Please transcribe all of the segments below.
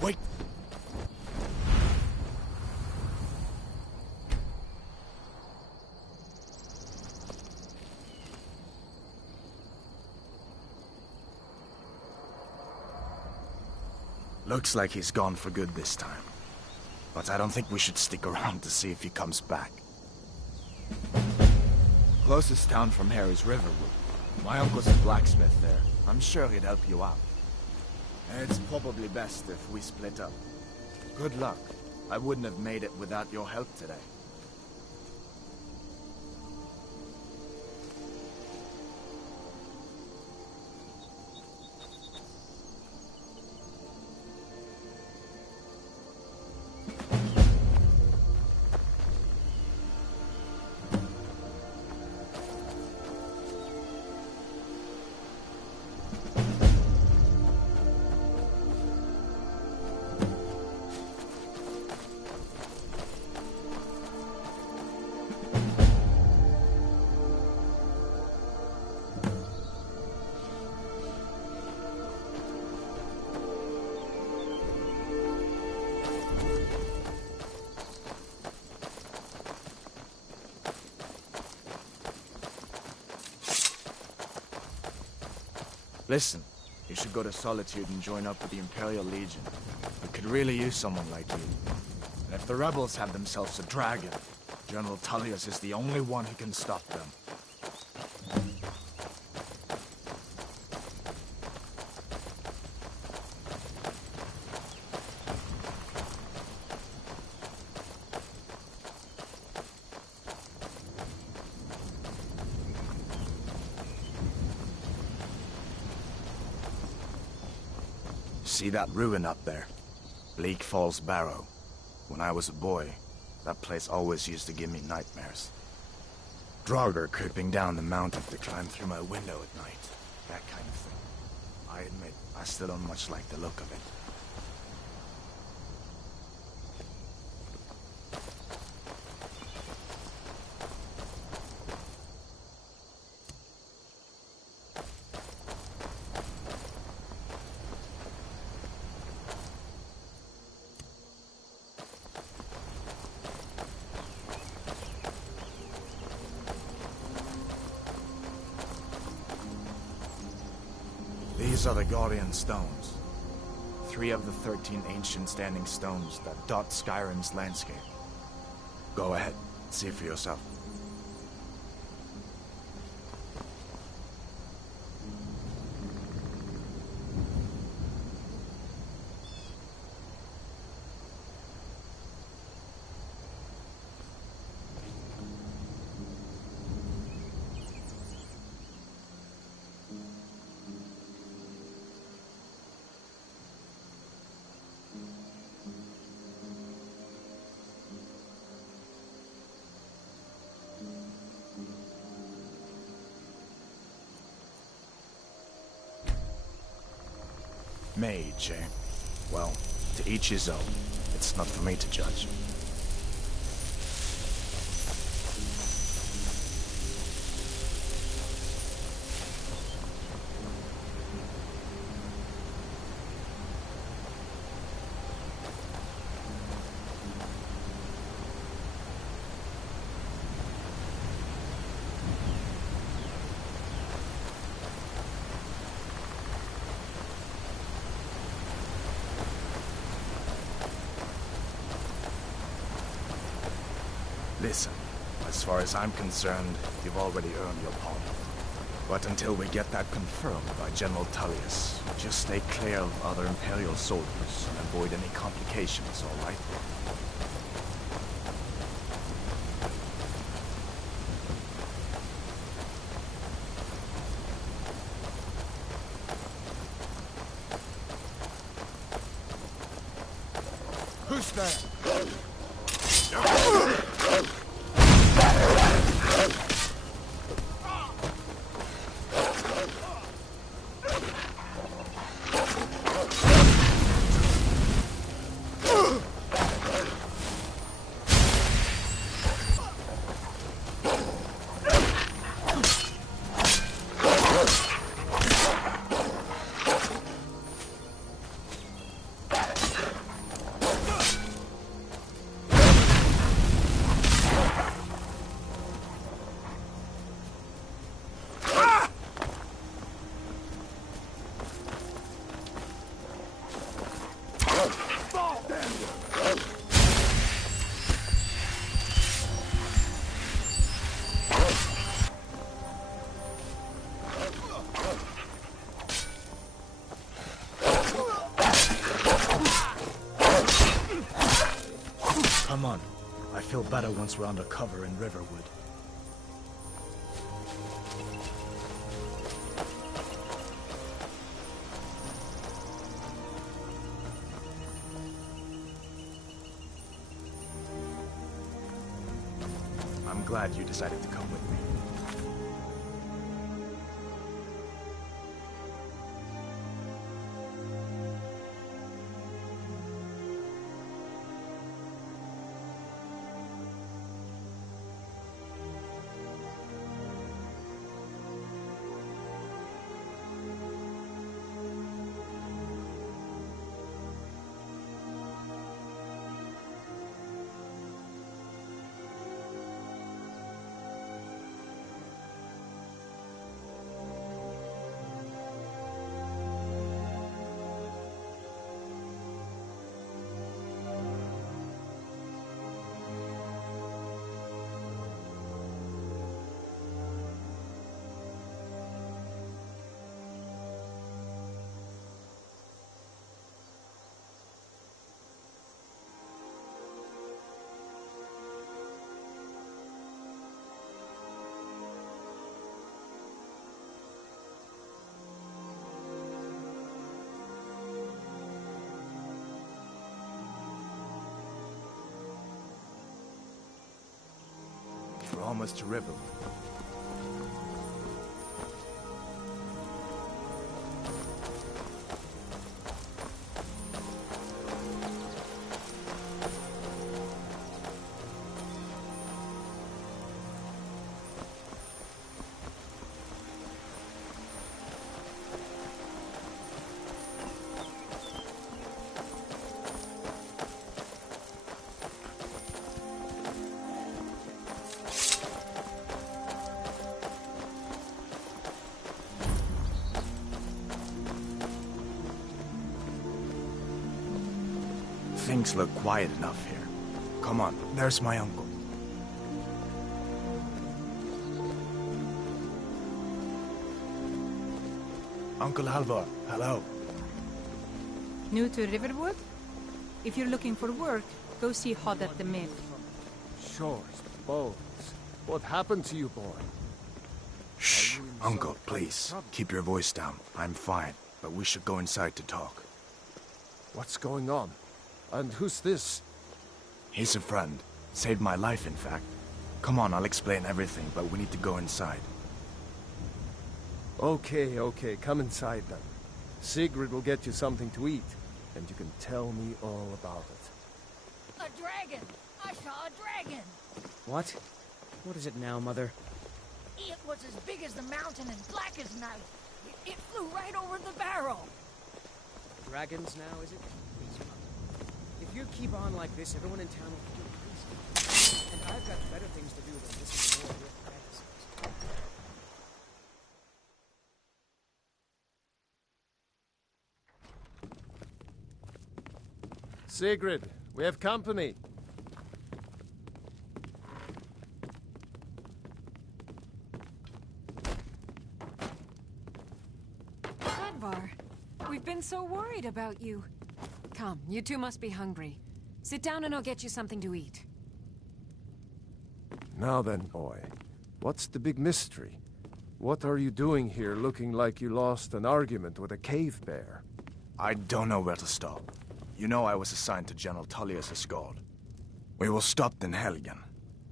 Wait! Looks like he's gone for good this time. But I don't think we should stick around to see if he comes back. Closest town from here is Riverwood. My uncle's a blacksmith there. I'm sure he'd help you out. It's probably best if we split up. Good luck. I wouldn't have made it without your help today. Listen, you should go to Solitude and join up with the Imperial Legion. We could really use someone like you. And if the rebels have themselves a dragon, General Tullius is the only one who can stop them. See that ruin up there? Bleak Falls Barrow. When I was a boy, that place always used to give me nightmares. Draugr creeping down the mountain to climb through my window at night. That kind of thing. I admit, I still don't much like the look of it. These are the Guardian Stones. 3 of the 13 ancient standing stones that dot Skyrim's landscape. Go ahead, see for yourself. Mage, eh? Well, to each his own. It's not for me to judge. Listen, as far as I'm concerned, you've already earned your pardon. But until we get that confirmed by General Tullius, just stay clear of other Imperial soldiers and avoid any complications, all right? Who's there? Come on. I feel better once we're under cover in Riverwood. I'm glad you decided to come with me. We're almost to Riverwood. Things look quiet enough here. Come on, there's my uncle. Uncle Halvor, hello. New to Riverwood? If you're looking for work, go see Hod at the mill. Shores, bones. What happened to you, boy? Shh, Uncle, please. Keep your voice down. I'm fine, but we should go inside to talk. What's going on? And who's this? He's a friend. Saved my life, in fact. Come on, I'll explain everything, but we need to go inside. Okay, come inside then. Sigrid will get you something to eat, and you can tell me all about it. A dragon! I saw a dragon! What? What is it now, Mother? It was as big as the mountain and black as night. It flew right over the barrel. Dragons now, is it? Please, Mother. If you keep on like this, everyone in town will think you're crazy. And I've got better things to do than listen to more of your fantasies. Sigrid, we have company. Hadvar, we've been so worried about you. Come, you two must be hungry. Sit down and I'll get you something to eat. Now then, boy, what's the big mystery? What are you doing here looking like you lost an argument with a cave bear? I don't know where to stop. You know I was assigned to General Tullius' escort. We were stopped in Helgen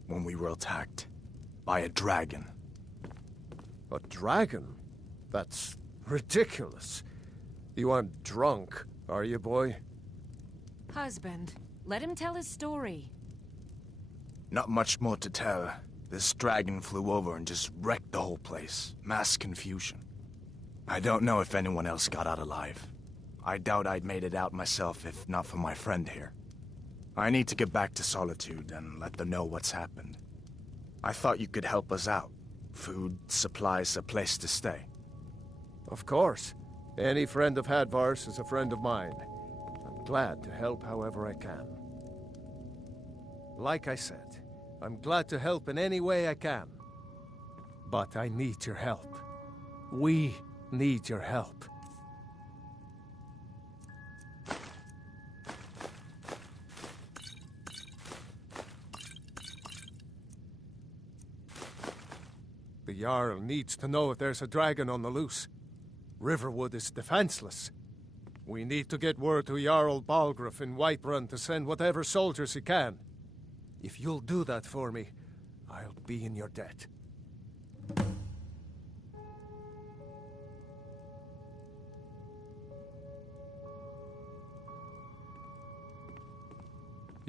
when we were attacked by a dragon. A dragon? That's ridiculous. You aren't drunk, are you, boy? Husband, let him tell his story. Not much more to tell. This dragon flew over and just wrecked the whole place. Mass confusion. I don't know if anyone else got out alive. I doubt I'd made it out myself if not for my friend here. I need to get back to Solitude and let them know what's happened. I thought you could help us out. Food, supplies, a place to stay. Of course. Any friend of Hadvar's is a friend of mine. I'm glad to help however I can. Like I said, I'm glad to help in any way I can. But I need your help. We need your help. The Jarl needs to know if there's a dragon on the loose. Riverwood is defenseless. We need to get word to Jarl Balgruuf in Whiterun to send whatever soldiers he can. If you'll do that for me, I'll be in your debt.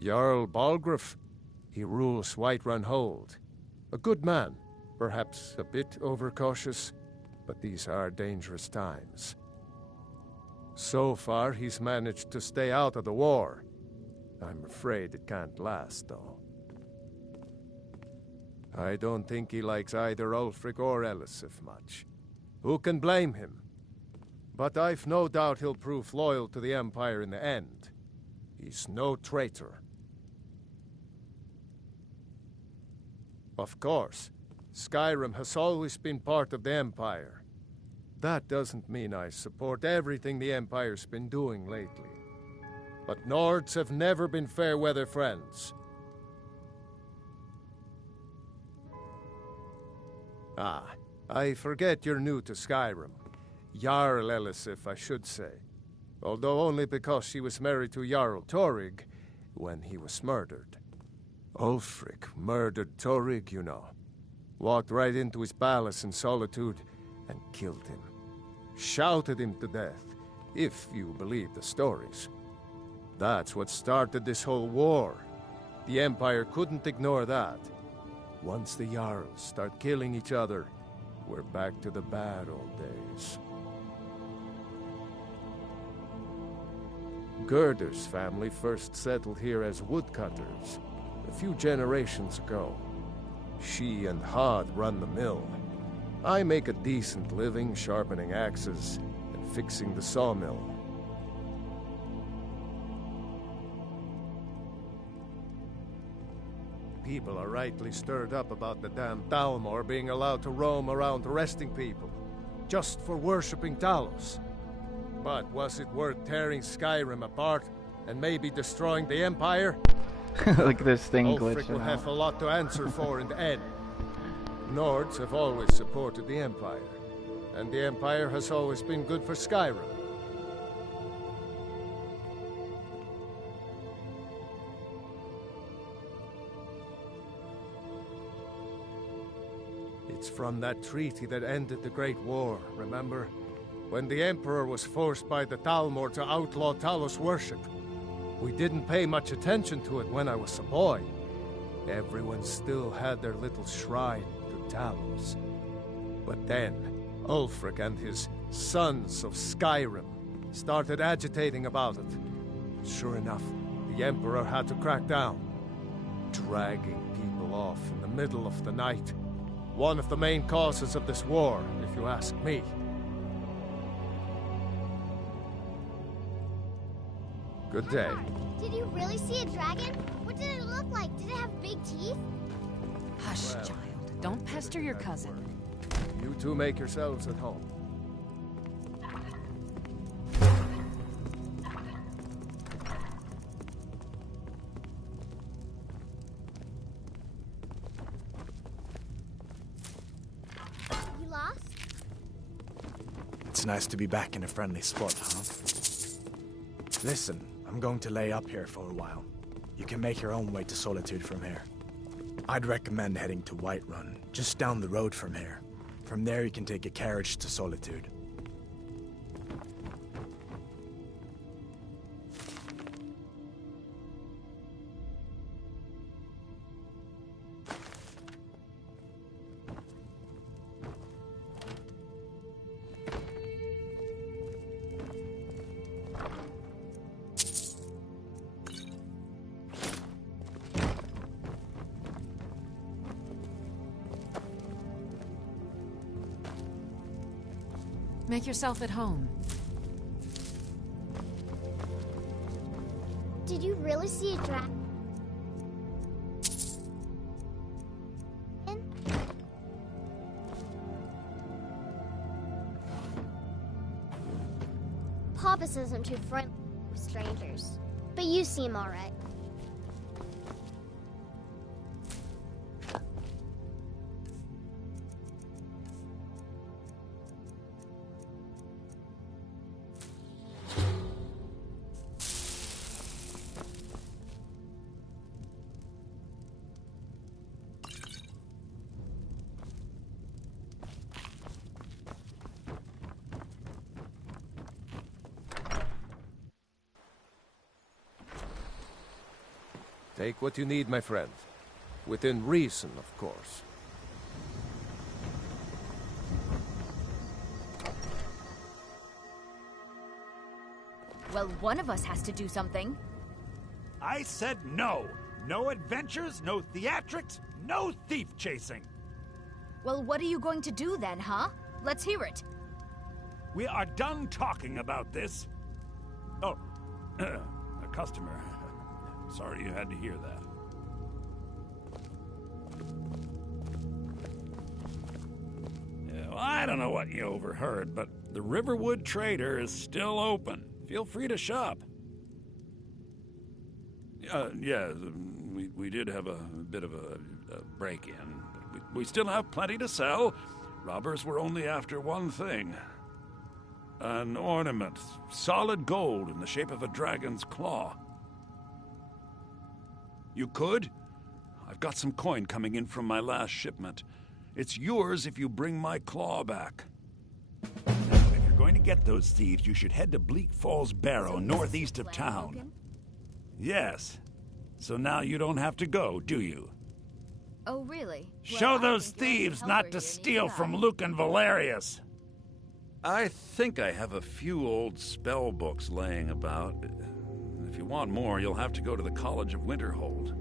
Jarl Balgruuf. He rules Whiterun Hold. A good man, perhaps a bit overcautious, but these are dangerous times. So far, he's managed to stay out of the war. I'm afraid it can't last, though. I don't think he likes either Ulfric or Elisif much. Who can blame him? But I've no doubt he'll prove loyal to the Empire in the end. He's no traitor. Of course, Skyrim has always been part of the Empire. That doesn't mean I support everything the Empire's been doing lately. But Nords have never been fair-weather friends. Ah, I forget you're new to Skyrim. Jarl Elisif, I should say. Although only because she was married to Jarl Torrig when he was murdered. Ulfric murdered Torrig, you know. Walked right into his palace in Solitude and killed him. Shouted him to death, if you believe the stories. That's what started this whole war. The Empire couldn't ignore that. Once the Jarls start killing each other, we're back to the bad old days. Gerder's family first settled here as woodcutters a few generations ago. She and Hod run the mill. I make a decent living sharpening axes and fixing the sawmill. People are rightly stirred up about the damn Thalmor being allowed to roam around arresting people, just for worshipping Talos. But was it worth tearing Skyrim apart and maybe destroying the Empire? Look at this thing Ulfric glitching will out. have a lot to answer for in the end. Nords have always supported the Empire, and the Empire has always been good for Skyrim. It's from that treaty that ended the Great War, remember? When the Emperor was forced by the Thalmor to outlaw Talos worship. We didn't pay much attention to it when I was a boy. Everyone still had their little shrine to Talos. But then, Ulfric and his Sons of Skyrim started agitating about it. Sure enough, the Emperor had to crack down, dragging people off in the middle of the night. One of the main causes of this war, if you ask me. Good day. Did you really see a dragon? What did it look like? Did it have big teeth? Hush, child. Don't pester your cousin. You two make yourselves at home. You lost? It's nice to be back in a friendly spot, huh? Listen, I'm going to lay up here for a while. You can make your own way to Solitude from here. I'd recommend heading to Whiterun, just down the road from here. From there you can take a carriage to Solitude. Make yourself at home. Did you really see a dragon? Papa says I'm too friendly with strangers, but you seem all right. Take what you need, my friend. Within reason, of course. Well, one of us has to do something. I said no. No adventures, no theatrics, no thief chasing. Well, what are you going to do then, huh? Let's hear it. We are done talking about this. Oh, a customer. Sorry you had to hear that. Yeah, well, I don't know what you overheard, but the Riverwood Trader is still open. Feel free to shop. Yeah, we did have a bit of a break-in, but we still have plenty to sell. Robbers were only after one thing. An ornament, solid gold in the shape of a dragon's claw. You could? I've got some coin coming in from my last shipment. It's yours if you bring my claw back. Now, if you're going to get those thieves, you should head to Bleak Falls Barrow, northeast of town. Logan? Yes. So now you don't have to go, do you? Oh, really? Show Well, I those think Logan thieves Helper not here to needs steal a from guide. Luke and Valerius. I think I have a few old spell books laying about. If you want more, you'll have to go to the College of Winterhold.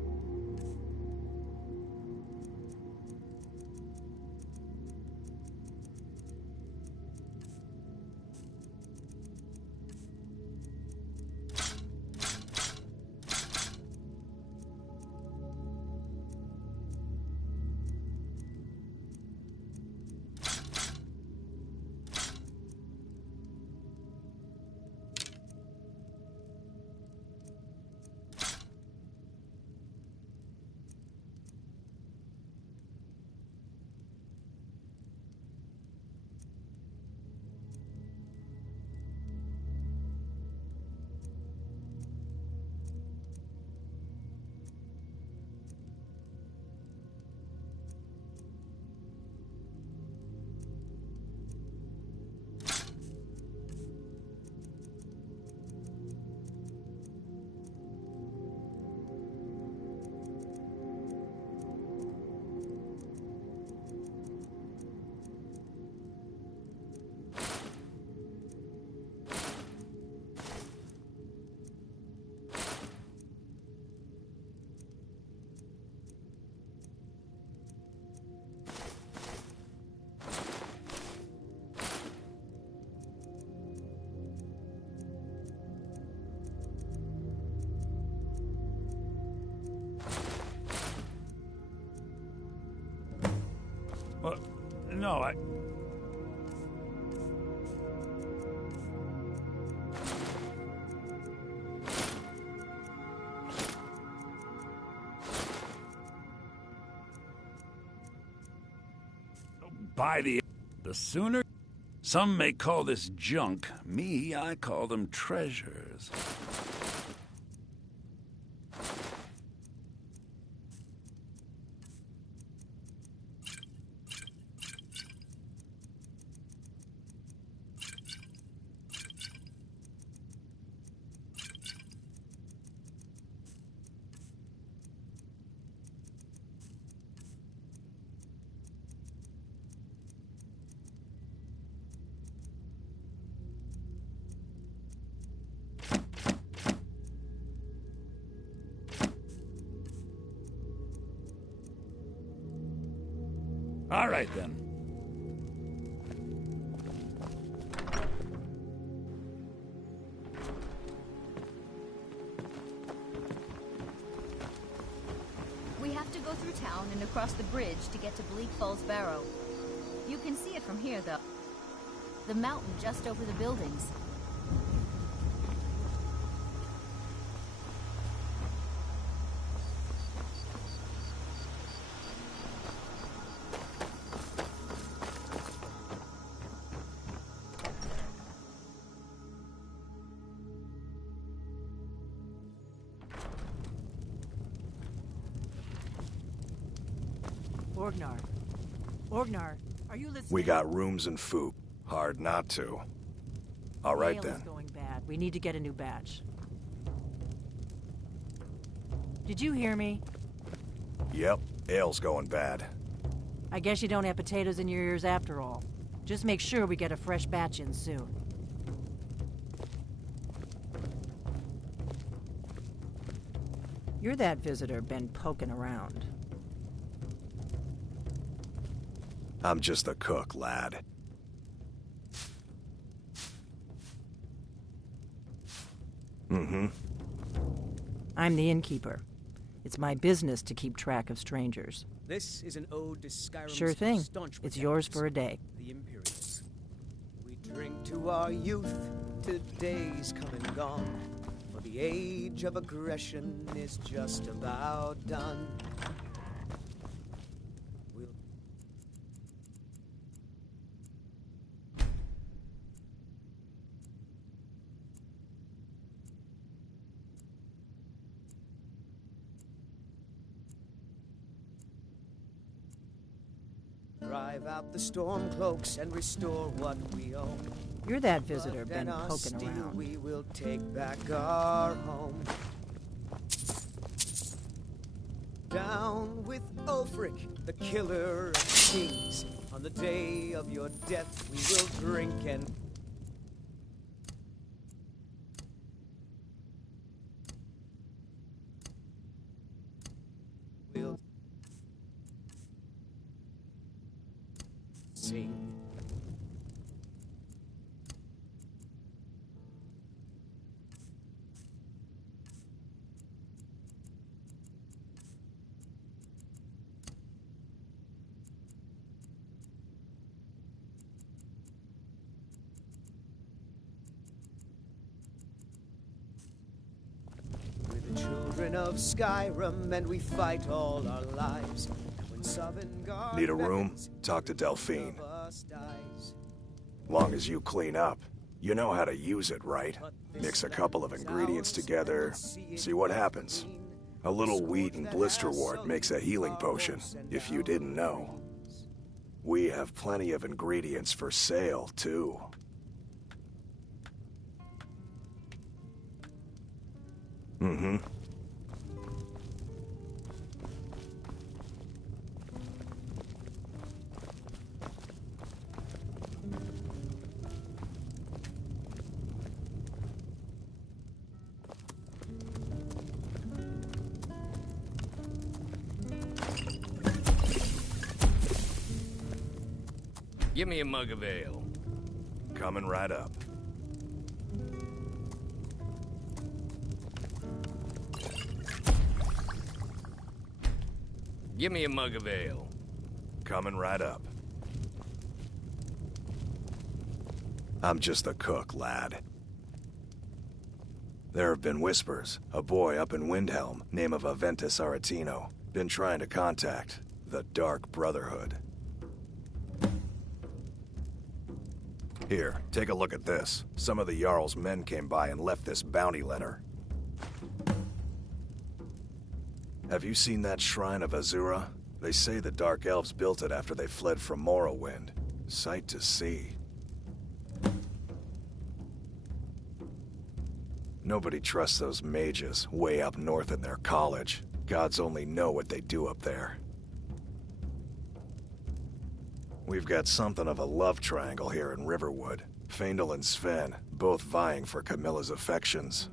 No, by the sooner. Some may call this junk. Me, I call them treasures. All right, then. We have to go through town and across the bridge to get to Bleak Falls Barrow. You can see it from here, though. The mountain just over the buildings. Orgnar, are you listening? We got rooms and food. Hard not to. All right Mail then. is going bad. We need to get a new batch. Did you hear me? Yep, ale's going bad. I guess you don't have potatoes in your ears after all. Just make sure we get a fresh batch in soon. You're that visitor been poking around. I'm just a cook, lad. Mm-hmm. I'm the innkeeper. It's my business to keep track of strangers. This is an ode to Skyrim's Sure thing. staunch It's yours for a day. the Imperials. We drink to our youth, to days come and gone. For the age of aggression is just about done. We'll drive out the storm cloaks and restore what we own. You're that visitor Loved been and our poking steel, around. We will take back our home. Down with Ulfric, the killer of kings. On the day of your death, we will drink and we'll sing. We're the children of Skyrim, and we fight all our lives. When Sovngarde Need a room? beckons, Talk to Delphine. of us dies. Long as you clean up. You know how to use it, right? Mix a couple of ingredients together, see what happens. A little wheat and blisterwort makes a healing potion, if you didn't know. We have plenty of ingredients for sale, too. Mm-hmm. Give me a mug of ale. Coming right up. Give me a mug of ale. Coming right up. I'm just a cook, lad. There have been whispers. A boy up in Windhelm, name of Aventus Aretino, been trying to contact the Dark Brotherhood. Here, take a look at this. Some of the Jarl's men came by and left this bounty letter. Have you seen that shrine of Azura? They say the Dark Elves built it after they fled from Morrowind. Sight to see. Nobody trusts those mages way up north in their college. Gods only know what they do up there. We've got something of a love triangle here in Riverwood. Faendal and Sven, both vying for Camilla's affections.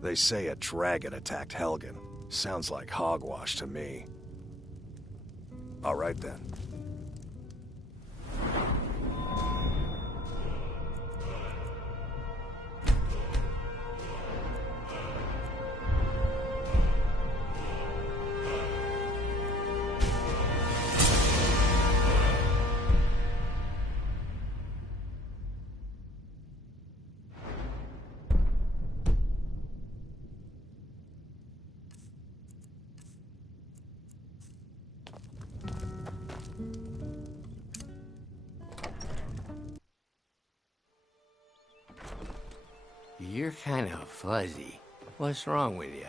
They say a dragon attacked Helgen. Sounds like hogwash to me. All right then. You're kind of fuzzy. What's wrong with you?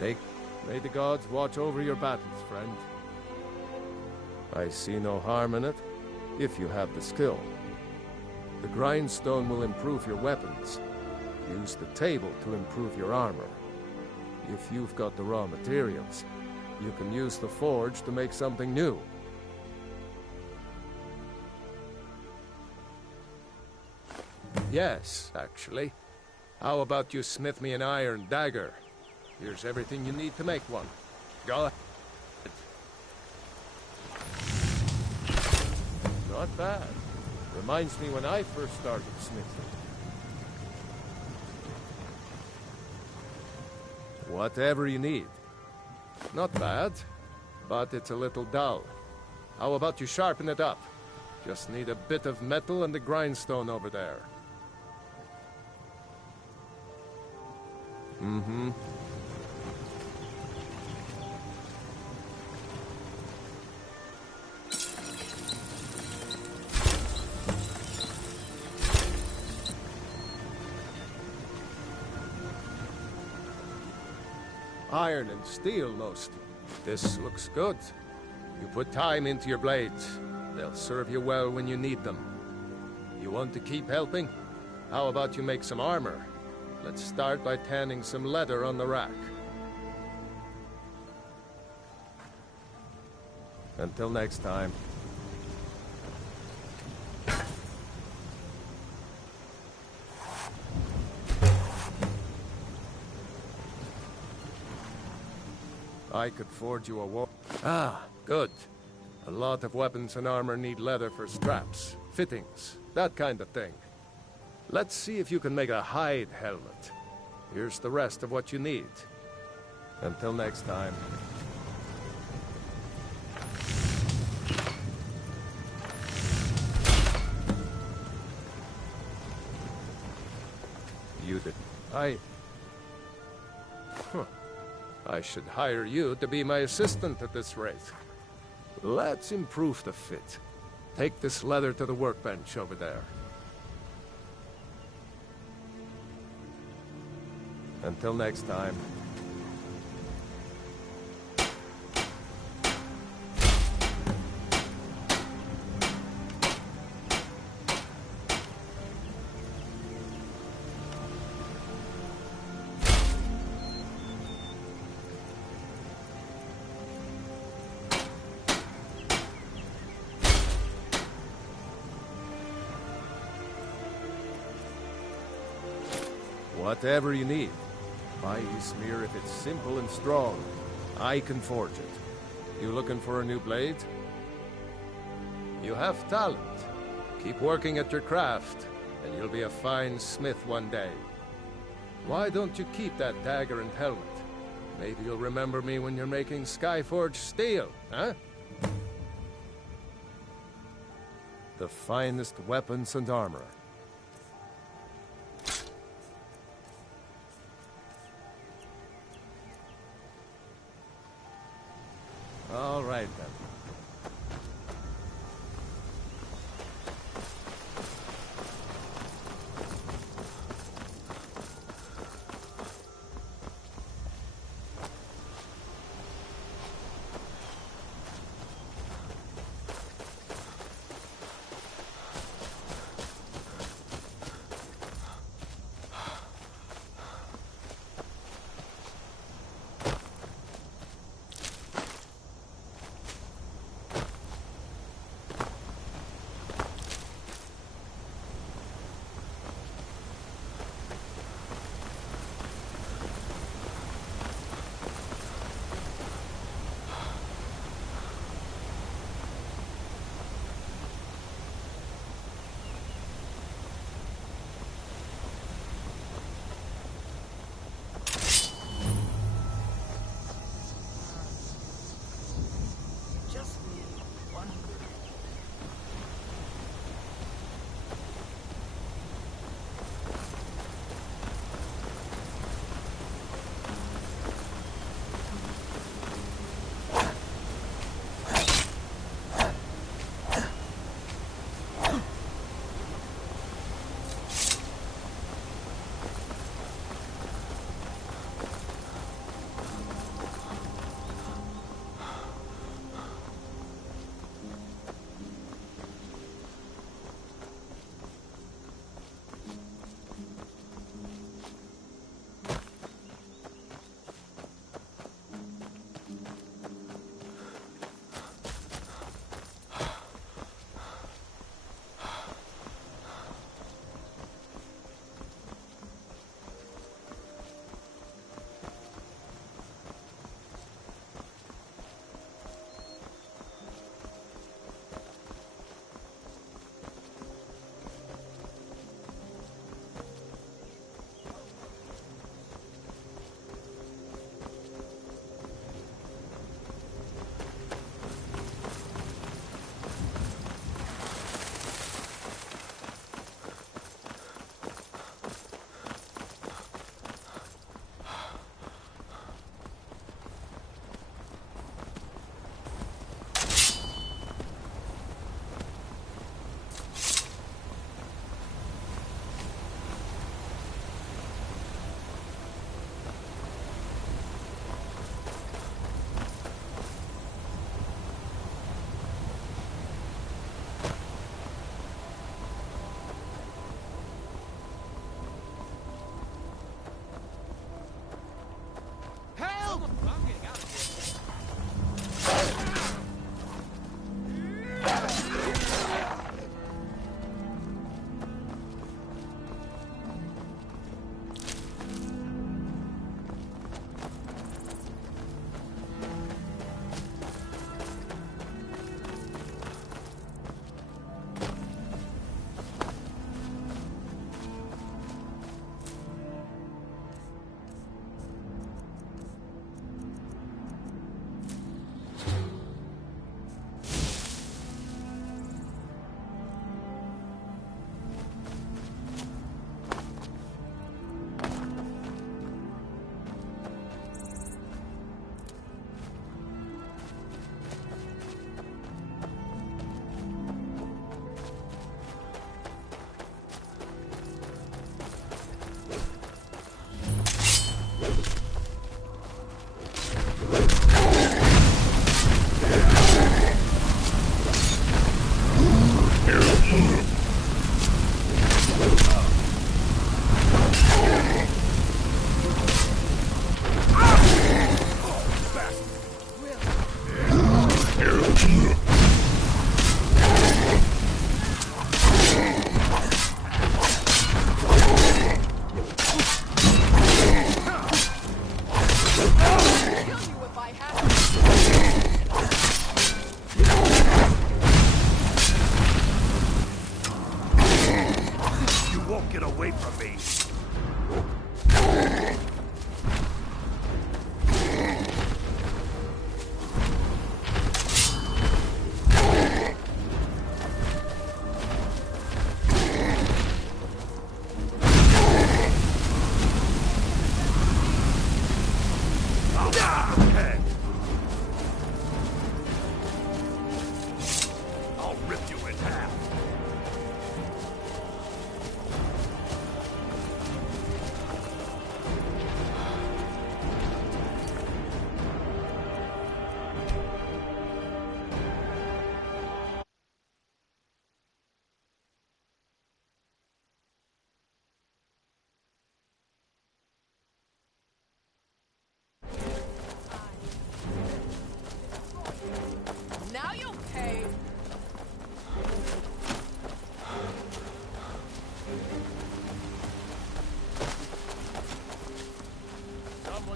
May the gods watch over your battles, friend. I see no harm in it, if you have the skill. The grindstone will improve your weapons. Use the table to improve your armor. If you've got the raw materials, you can use the forge to make something new. Yes, actually. How about you smith me an iron dagger? Here's everything you need to make one. Go ahead. Not bad. Reminds me when I first started smithing. Whatever you need. Not bad, but it's a little dull. How about you sharpen it up? Just need a bit of metal and the grindstone over there. Mm-hmm. Iron and steel, most. This looks good. You put time into your blades. They'll serve you well when you need them. You want to keep helping? How about you make some armor? Let's start by tanning some leather on the rack. Until next time. I could forge you a war. Ah, good. A lot of weapons and armor need leather for straps, fittings, that kind of thing. Let's see if you can make a hide helmet. Here's the rest of what you need. Until next time. You did. I should hire you to be my assistant at this rate. Let's improve the fit. Take this leather to the workbench over there. Until next time. Whatever you need. My Ysmir, if it's simple and strong, I can forge it. You looking for a new blade? You have talent. Keep working at your craft, and you'll be a fine smith one day. Why don't you keep that dagger and helmet? Maybe you'll remember me when you're making Skyforge steel, huh? The finest weapons and armor. All right, then.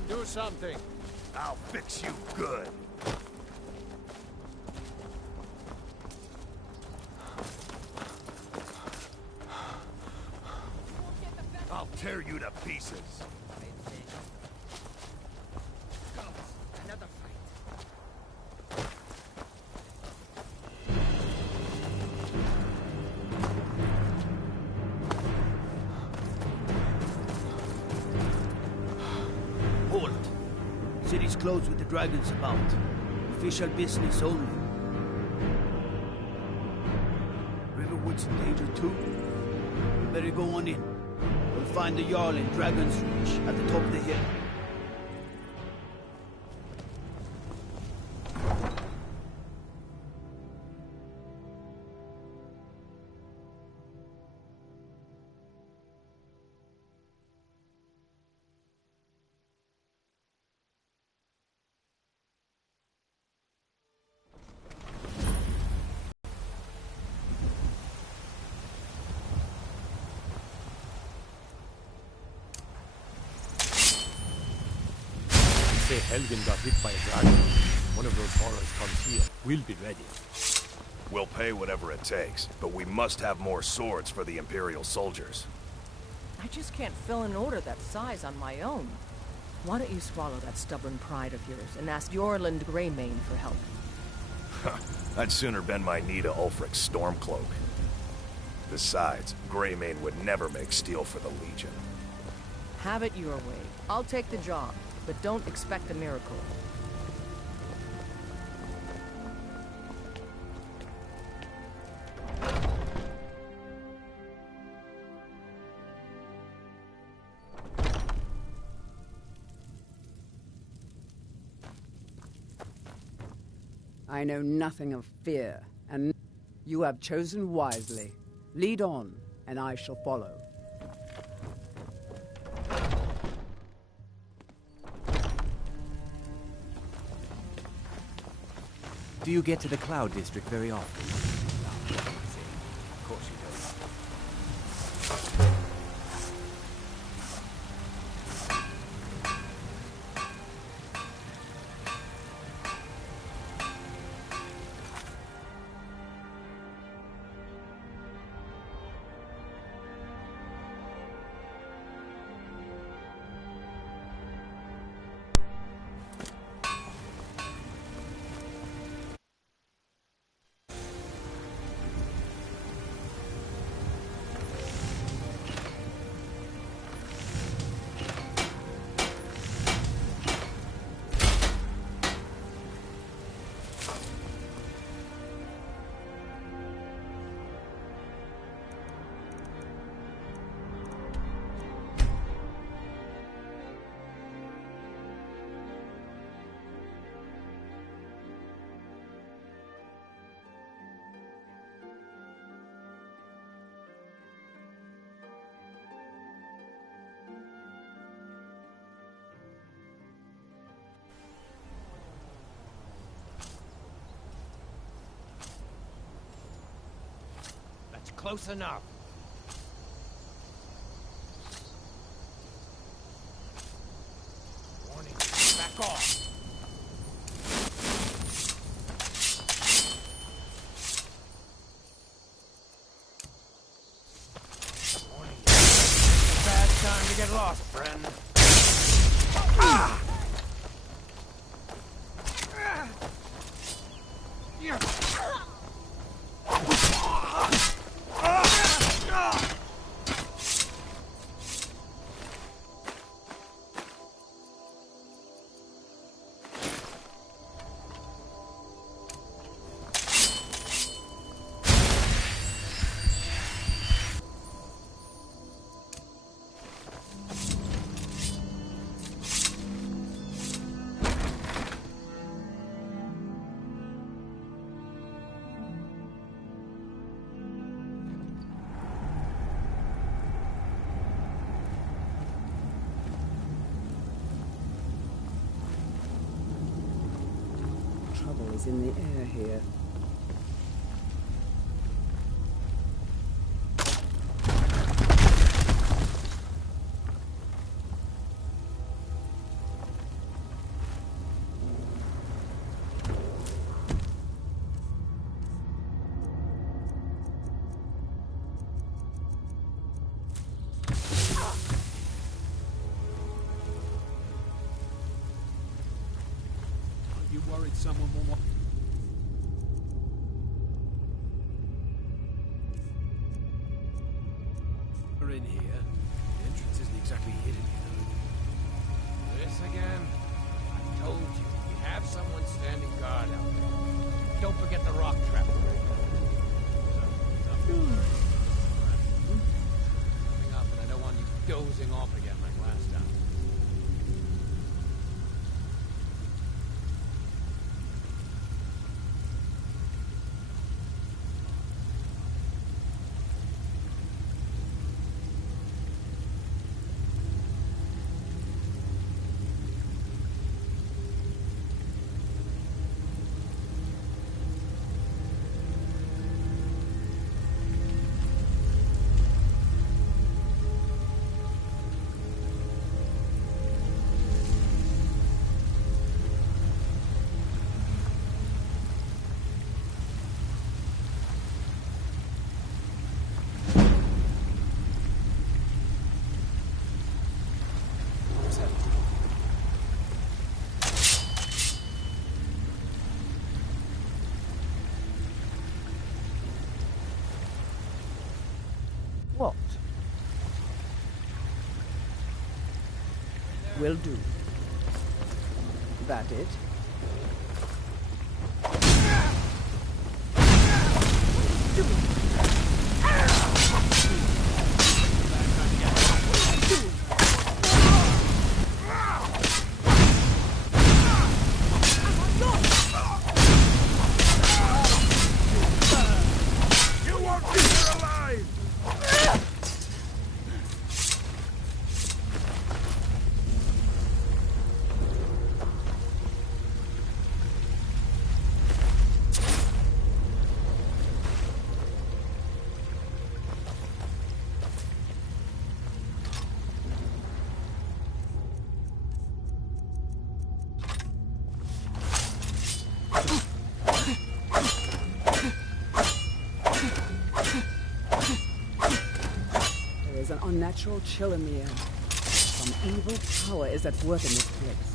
Do something. I'll fix you good. I'll tear you to pieces. Another fight. Halt! City's closed with the dragons about. Official business only. Riverwood's in danger too. We better go on in. We'll find the Jarl in Dragon's Reach at the top of the hill. Say Helgen got hit by a dragon. One of those horrors comes here. We'll be ready. We'll pay whatever it takes, but we must have more swords for the Imperial soldiers. I just can't fill an order that size on my own. Why don't you swallow that stubborn pride of yours and ask Yorland Greymane for help? I'd sooner bend my knee to Ulfric's Stormcloak. Besides, Greymane would never make steel for the Legion. Have it your way. I'll take the job, but don't expect a miracle. I know nothing of fear, and you have chosen wisely. Lead on, and I shall follow. Do you get to the Cloud District very often? No, of course you don't. Close enough. Warning, back off. Warning, bad time to get lost, friend. Ah! Yeah. Trouble is in the air here. You worried someone will want... We're in here. The entrance isn't exactly hidden, you know. This again? I told you, we have someone standing guard out there. Don't forget the rock trap. Coming up, and I don't want you dozing off again like last time. What? Will do. That it? unnatural chill in the air. Some evil power is at work in this place.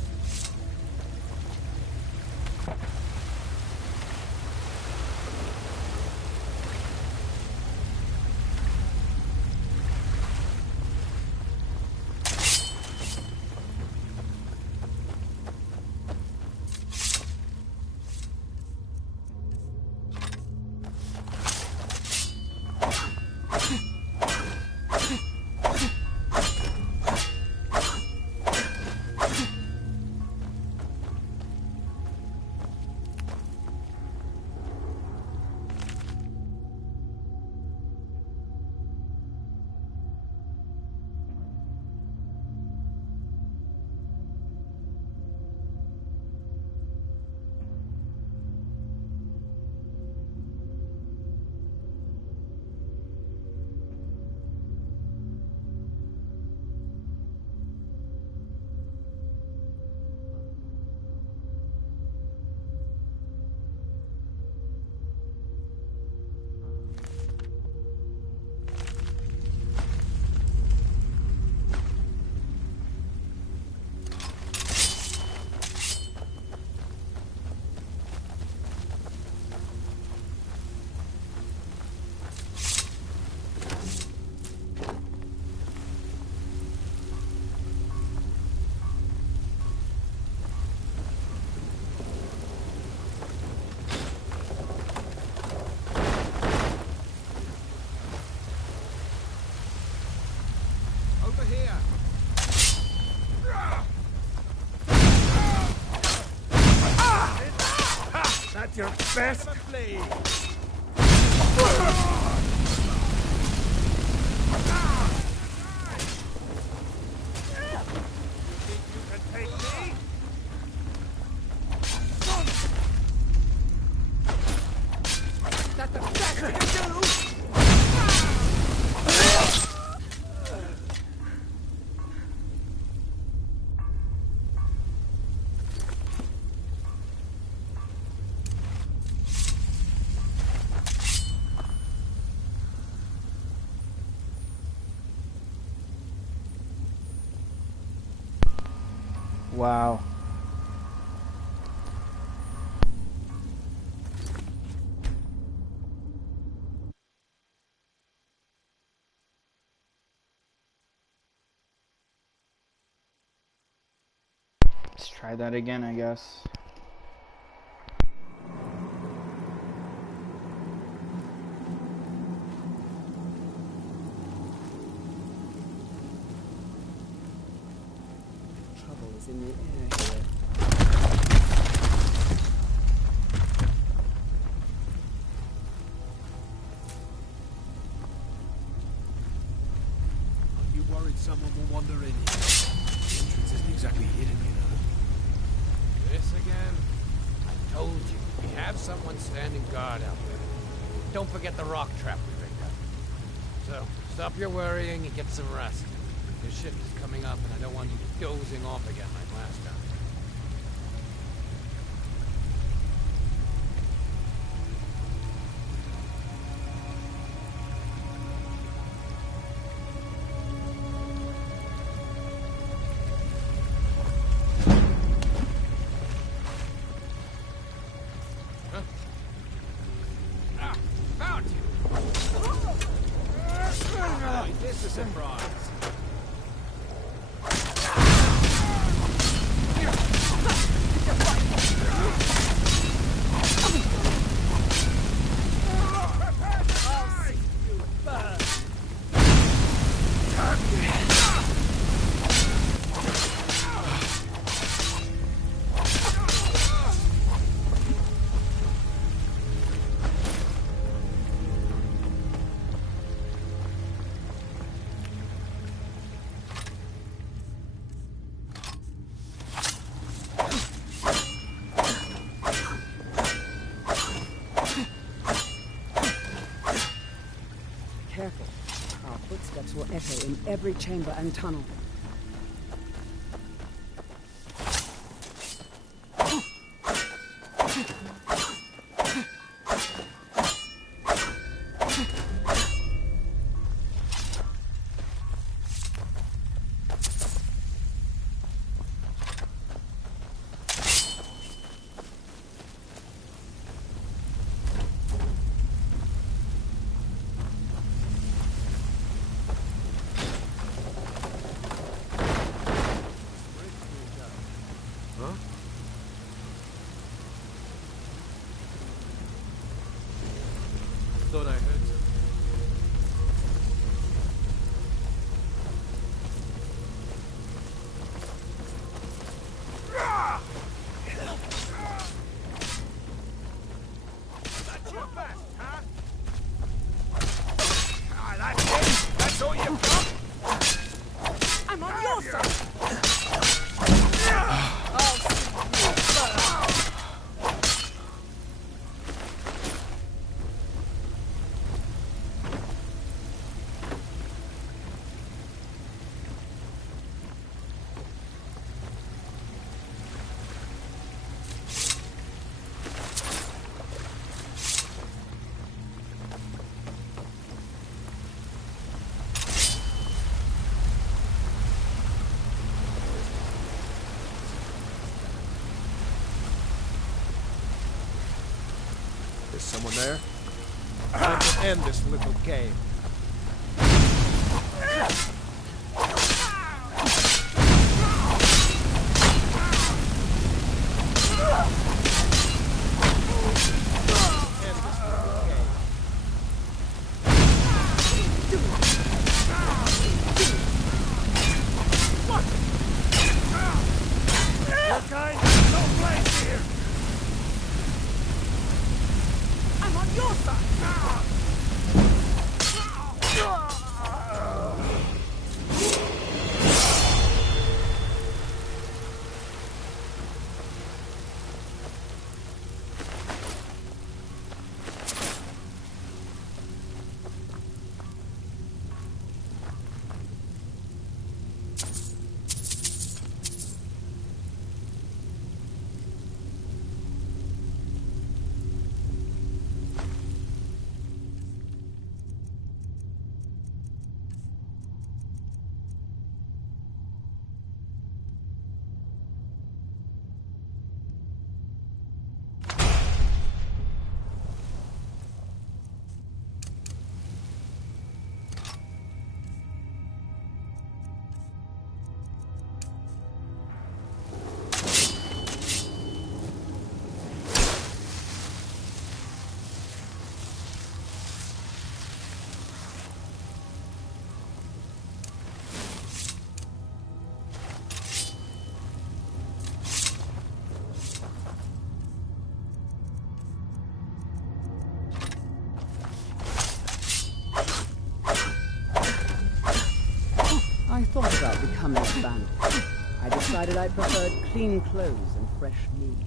That's your best. Wow. Let's try that again, I guess. Trouble is in the air here. Are you worried someone will wander in here? The entrance isn't exactly hidden, you know. This again? I told you, we have someone standing guard out there. Don't forget the rock trap we rigged up. So, stop your worrying and get some rest. Your shift is coming up, and I don't want you dozing off again like last time. Found you! This is a surprise. Careful. Our footsteps will echo in every chamber and tunnel. That's all you've got? I'm on your side! Is someone there? Time to end this little game. Your kind has no place here! I'm on your side! I thought about becoming a bandit. I decided I preferred clean clothes and fresh meat.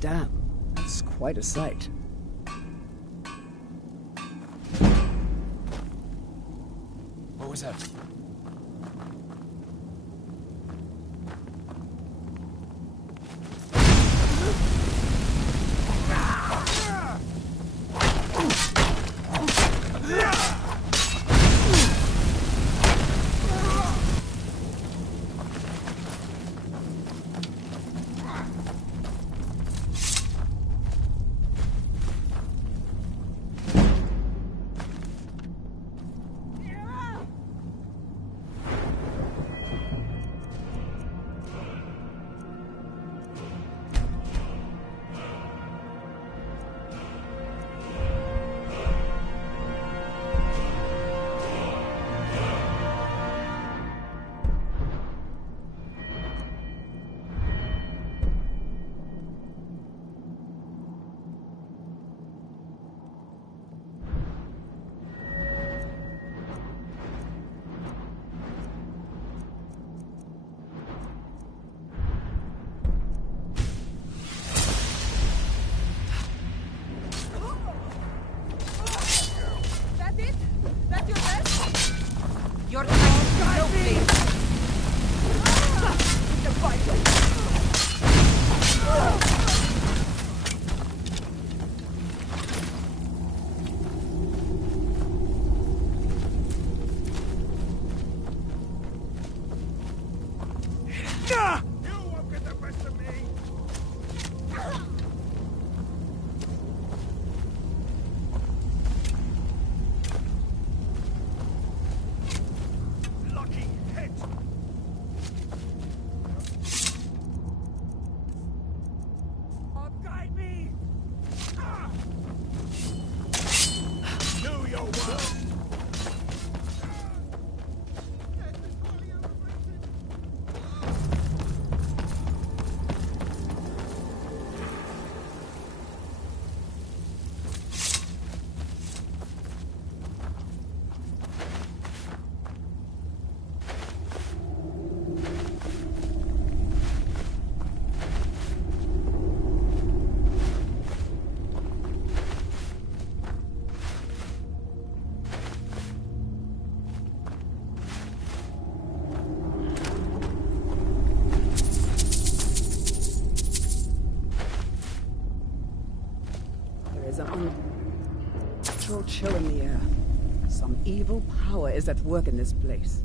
Damn, that's quite a sight. What was that? There's an unnatural chill in the air. Some evil power is at work in this place.